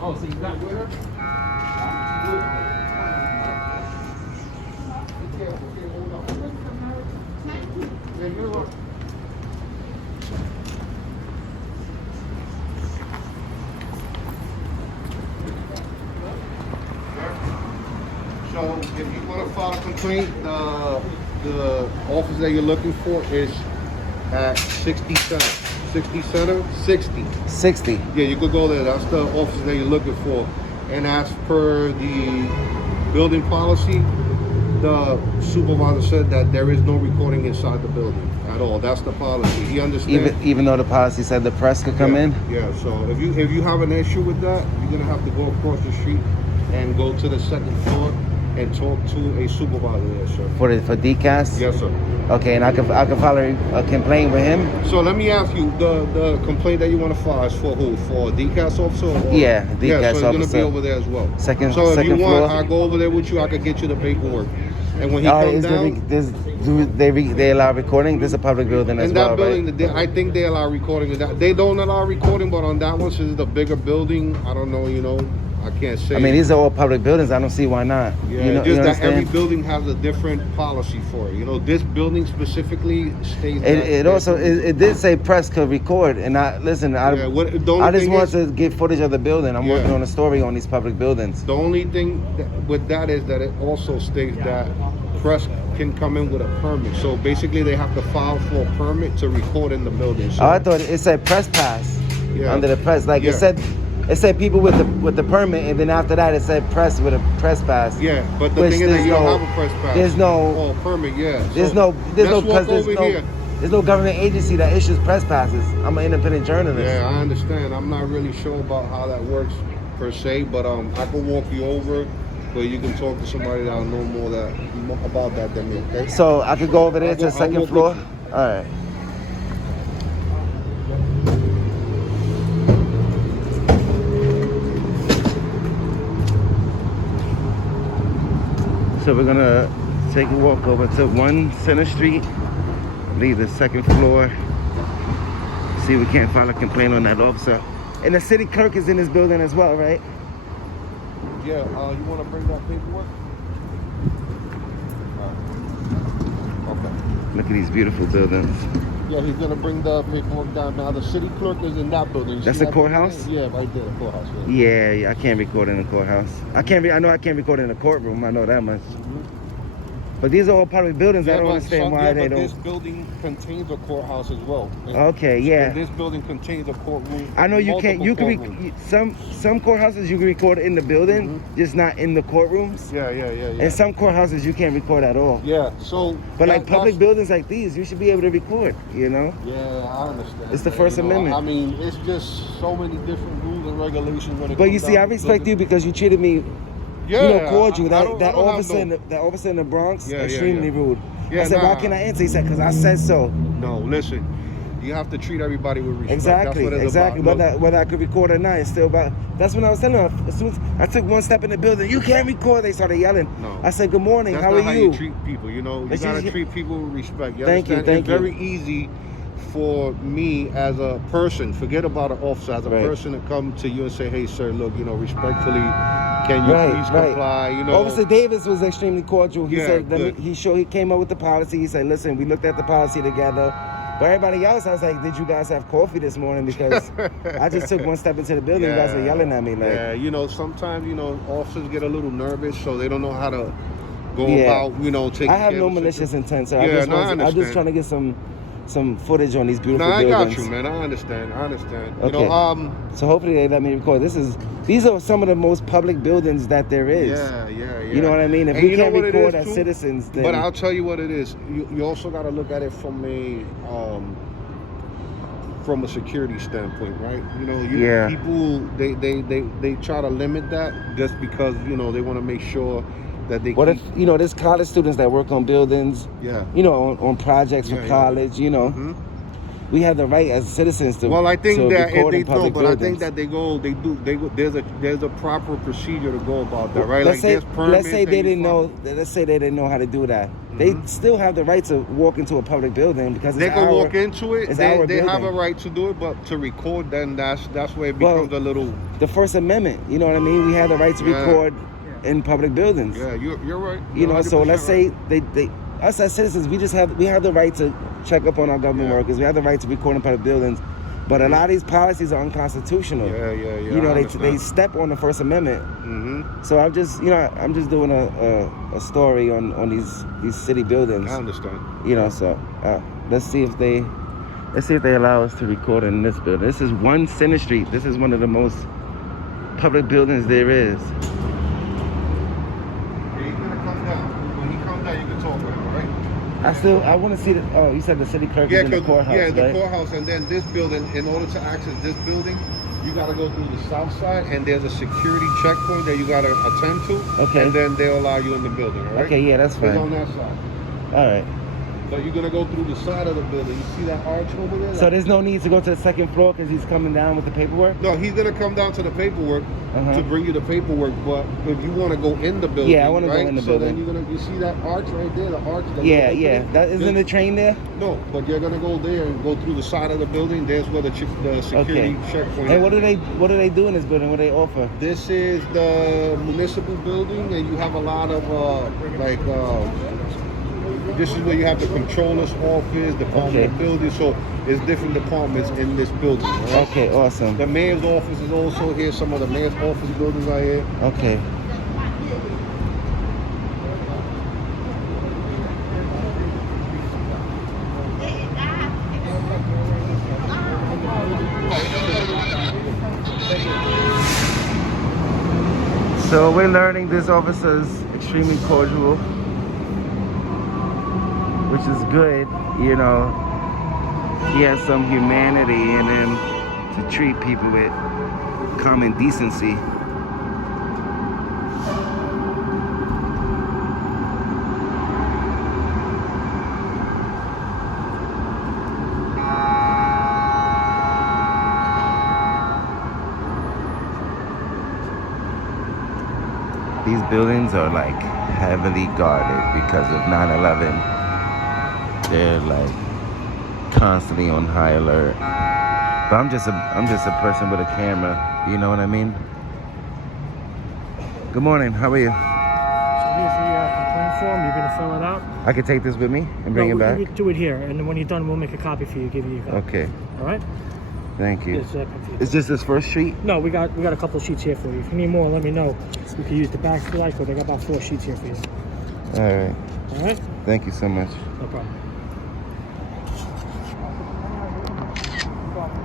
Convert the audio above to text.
Oh, so you got with her? So if you want to file a complaint, the office that you're looking for is at 60 Center. 60 Center? 60. 60. Yeah, you could go there. That's the office that you're looking for. And as per the building policy, the supervisor said that there is no recording inside the building at all. That's the policy. He understands. Even though the policy said the press could come in? Yeah, so if you have an issue with that, you're going to have to go across the street and go to the second floor and talk to a supervisor there, sir. For DCAS? Yes, sir. Okay, and I can file a complaint with him? So let me ask you, the complaint that you want to file is for who? For a DCAS officer? Or? Yeah, DCAS officer. Yeah, so he's going to be over there as well. So if you want, floor? I'll go over there with you. I could get you the paperwork. And when he comes down... Do they allow recording? This is a public building as well, building, right? I think they allow recording. They don't allow recording, but on that one, since it's a bigger building, I don't know, I can't say. I mean, these are all public buildings. I don't see why not. Yeah, just that every building has a different policy for it. This building specifically states it did say press could record, and I just want to get footage of the building. I'm working on a story on these public buildings. The only thing with that is that it also states that press can come in with a permit. So basically, they have to file for a permit to record in the building. So, I thought it said press pass under the press, It said people with the permit, and then after that it said press with a press pass. Yeah, but the thing is that you don't have a press pass. There's no permit. Yeah. There's no government agency that issues press passes. I'm an independent journalist. Yeah, I understand. I'm not really sure about how that works per se, but I can walk you over, but you can talk to somebody that'll know more about that than me. Okay. So I could go over there to the second floor. All right. So we're gonna take a walk over to 1 Center Street, leave the second floor, see if we can't file a complaint on that officer. And the city clerk is in this building as well, right? Yeah, you wanna bring that paperwork? Okay. Look at these beautiful buildings. Yeah, he's gonna bring the paperwork down now. The city clerk is in that building. That's the courthouse? Yeah, right there, the courthouse. Yeah, I can't record in the courthouse. I know I can't record in the courtroom. I know that much. But these are all public buildings. I don't understand why they don't. This building contains a courthouse as well. Okay, yeah. And this building contains a courtroom. I know you can't. You can some courthouses you can record in the building, just not in the courtrooms. Yeah. And some courthouses you can't record at all. Yeah. So. But like public buildings like these, you should be able to record. Yeah, I understand. It's the First Amendment. I mean, it's just so many different rules and regulations when it But you see, I respect you because you treated me. Cordial. That officer in the Bronx, extremely rude. I said, why can't I answer? He said, because I said so. No, listen. You have to treat everybody with respect. Exactly. Whether I could record or not, it's still about. That's when I was telling them. As soon as I took one step in the building, you can't record. They started yelling. No. I said, good morning. How are you? That's not how you treat people. You gotta treat people with respect. Thank you. It's very easy for me as a person, forget about an officer, as a person to come to you and say, hey sir, look, respectfully, can you please comply? Officer Davis was extremely cordial. He said he came up with the policy. He said, listen, we looked at the policy together. But everybody else, I was like, did you guys have coffee this morning? Because I just took one step into the building. You guys were yelling at me. Sometimes, officers get a little nervous, so they don't know how to go about, taking I have no malicious intent, so I'm just trying to get some footage on these beautiful buildings. I got you, man. I understand. Okay. So hopefully they let me record. These are some of the most public buildings that there is. Yeah. You know what I mean? If we can't record as citizens, then... But I'll tell you what it is. You also got to look at it from a security standpoint, right? People they try to limit that just because they want to make sure that they. What if there's college students that work on buildings? Yeah. On projects for college. we have the right as citizens to. Well, I think to that if record they in public don't, but I buildings. think that they go. There's a proper procedure to go about that, right? Let's Like say, there's let's say permits they and you didn't know. Let's say they didn't know how to do that. They still have the right to walk into a public building because They it's can our, walk into it. it's They our have building. a right to do it, but to record, then that's where it becomes a little. The First Amendment. You know what I mean? We have the right to record in public buildings. Yeah, you're right. You know, so let's say right. they us as citizens, we have the right to check up on our government workers. We have the right to record in public buildings. But a lot of these policies are unconstitutional. Yeah. You know, they step on the First Amendment. So I'm just doing a story on these city buildings. I understand. You know, so let's see if they allow us to record in this building. This is 1 Center Street. This is one of the most public buildings there is. Yeah, he's gonna come down. When he comes down, you can talk with him, all right? I want to see the. Oh, you said the city clerk is in the courthouse, yeah, the right? courthouse, and then this building. In order to access this building, you got to go through the south side, and there's a security checkpoint that you got to attend to. Okay. And then they'll allow you in the building. All right? Okay, yeah, that's fine. It's on that side. All right. So you're gonna go through the side of the building. You see that arch over there? So there's no need to go to the second floor because he's coming down with the paperwork? No, he's gonna come down to the paperwork to bring you the paperwork. But if you want to go in the building, I want to go in the building. So then you see that arch right there, the arch. Yeah. That isn't the train there? No, but you're gonna go there and go through the side of the building. There's where the security checkpoint. And what do they do in this building? What do they offer? This is the municipal building, and you have a lot of this is where you have the controller's office, the department building. So there's different departments in this building. Right? Okay, awesome. The mayor's office is also here. Some of the mayor's office buildings are here. Okay. So we're learning this officer's extremely cordial, which is good, you know. He has some humanity in him to treat people with common decency. These buildings are like heavily guarded because of 9/11. They're like constantly on high alert. But I'm just a person with a camera. You know what I mean? Good morning. How are you? So here's the complaint form. You're gonna fill it out. I can take this with me and bring it back. We do it here, and then when you're done, we'll make a copy for you. Give you a copy. Okay. All right. Thank you. Yes, Is this this first sheet? No, we got a couple of sheets here for you. If you need more, let me know. We can use the back if you like, but I got about 4 sheets here for you. All right. All right. Thank you so much. No problem.